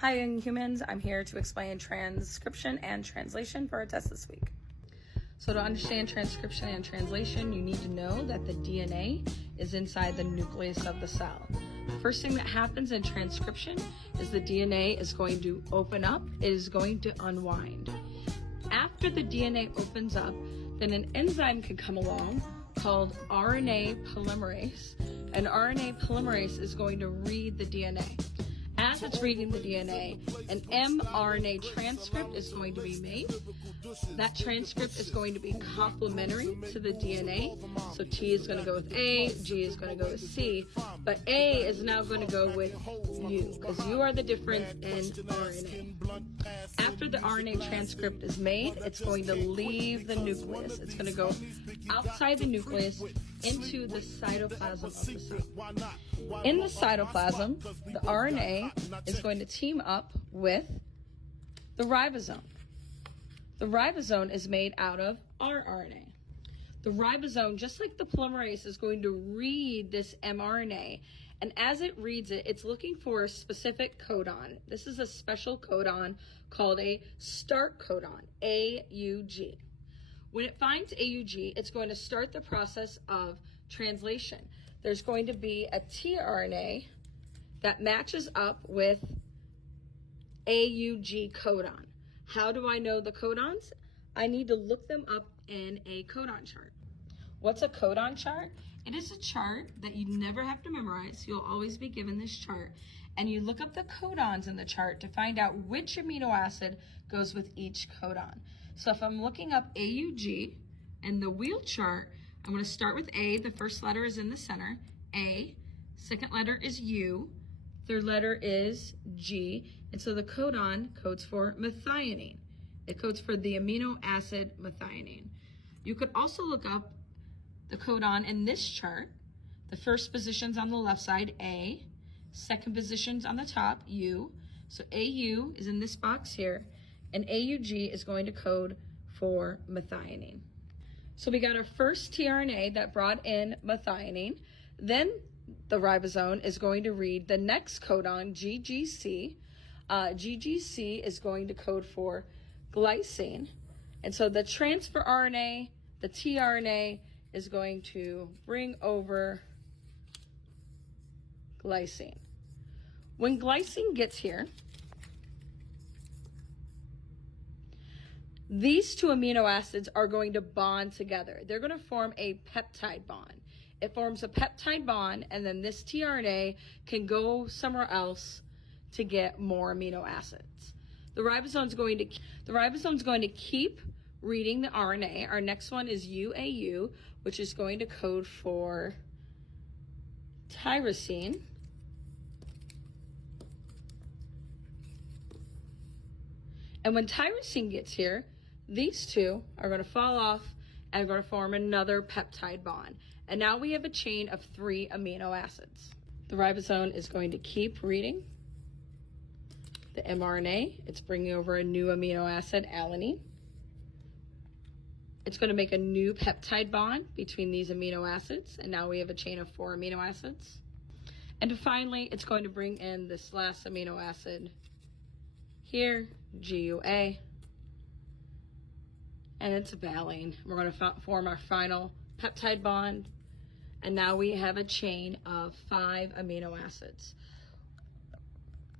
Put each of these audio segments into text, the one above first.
Hi, young humans. I'm here to explain transcription and translation for our test this week. So to understand transcription and translation, you need to know that the DNA is inside the nucleus of the cell. The first thing that happens in transcription is the DNA is going to open up. It is going to unwind. After the DNA opens up, then an enzyme can come along called RNA polymerase. And RNA polymerase is going to read the DNA. As it's reading the DNA, an mRNA transcript is going to be made. That transcript is going to be complementary to the DNA. So T is going to go with A, G is going to go with C, but A is now going to go with U, because you are the difference in RNA. After the RNA transcript is made, it's going to leave the nucleus. It's going to go outside the nucleus into the cytoplasm of the cell. In the cytoplasm, the RNA is going to team up with the ribosome. The ribosome is made out of rRNA. The ribosome, just like the polymerase, is going to read this mRNA, and as it reads it, it's looking for a specific codon. This is a special codon called a start codon, AUG. When it finds AUG, it's going to start the process of translation. There's going to be a tRNA that matches up with AUG codon. How do I know the codons? I need to look them up in a codon chart. What's a codon chart? It is a chart that you never have to memorize. You'll always be given this chart. And you look up the codons in the chart to find out which amino acid goes with each codon. So if I'm looking up AUG in the wheel chart, I'm going to start with A. The first letter is in the center, A. Second letter is U. Third letter is G. And so the codon codes for methionine. It codes for the amino acid methionine. You could also look up the codon in this chart. The first position's on the left side, A. Second position's on the top, U. So AU is in this box here, and AUG is going to code for methionine. So we got our first tRNA that brought in methionine. Then the ribosome is going to read the next codon, GGC. GGC is going to code for glycine. And so the transfer RNA, the tRNA, is going to bring over glycine. When glycine gets here, these two amino acids are going to bond together. They're going to form a peptide bond. It forms a peptide bond, and then this tRNA can go somewhere else to get more amino acids. The ribosome's going to keep reading the RNA. Our next one is UAU, which is going to code for tyrosine. And when tyrosine gets here, these two are going to fall off and are going to form another peptide bond. And now we have a chain of 3 amino acids. The ribosome is going to keep reading the mRNA. It's bringing over a new amino acid, alanine. It's going to make a new peptide bond between these amino acids, and now we have a chain of 4 amino acids. And finally, it's going to bring in this last amino acid here, GUA, and it's a valine. We're going to form our final peptide bond, and now we have a chain of 5 amino acids.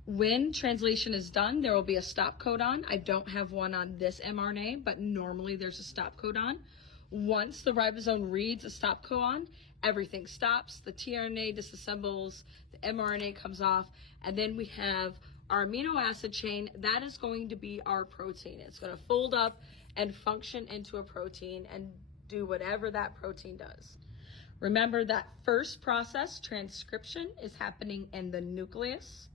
When translation is done, there will be a stop codon. I don't have one on this mRNA, but normally there's a stop codon. Once the ribosome reads a stop codon, everything stops. The tRNA disassembles, the mRNA comes off, and then we have our amino acid chain. That is going to be our protein. It's going to fold up and function into a protein and do whatever that protein does. Remember that first process, transcription, is happening in the nucleus.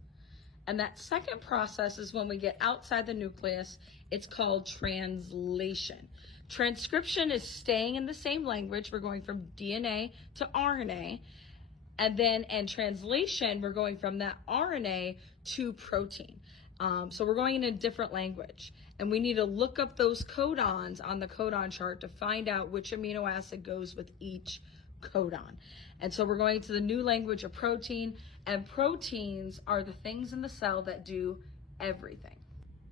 And that second process is when we get outside the nucleus. It's called translation. Transcription is staying in the same language. We're going from DNA to RNA. And then in translation, we're going from that RNA to protein. So we're going in a different language. And we need to look up those codons on the codon chart to find out which amino acid goes with each codon. And so we're going to the new language of protein, and proteins are the things in the cell that do everything.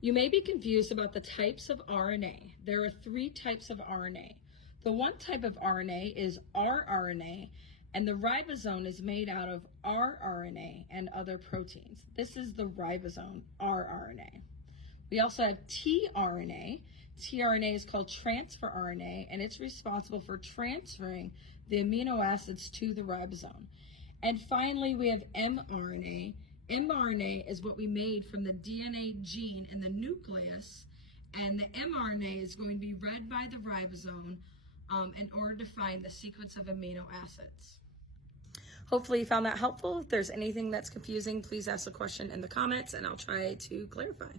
You may be confused about the types of RNA. There are 3 types of RNA. The one type of RNA is rRNA, and the ribosome is made out of rRNA and other proteins. This is the ribosome, rRNA. We also have tRNA. tRNA is called transfer RNA, and it's responsible for transferring the amino acids to the ribosome. And finally, we have mRNA. mRNA is what we made from the DNA gene in the nucleus, and the mRNA is going to be read by the ribosome in order to find the sequence of amino acids. Hopefully you found that helpful. If there's anything that's confusing, please ask a question in the comments and I'll try to clarify.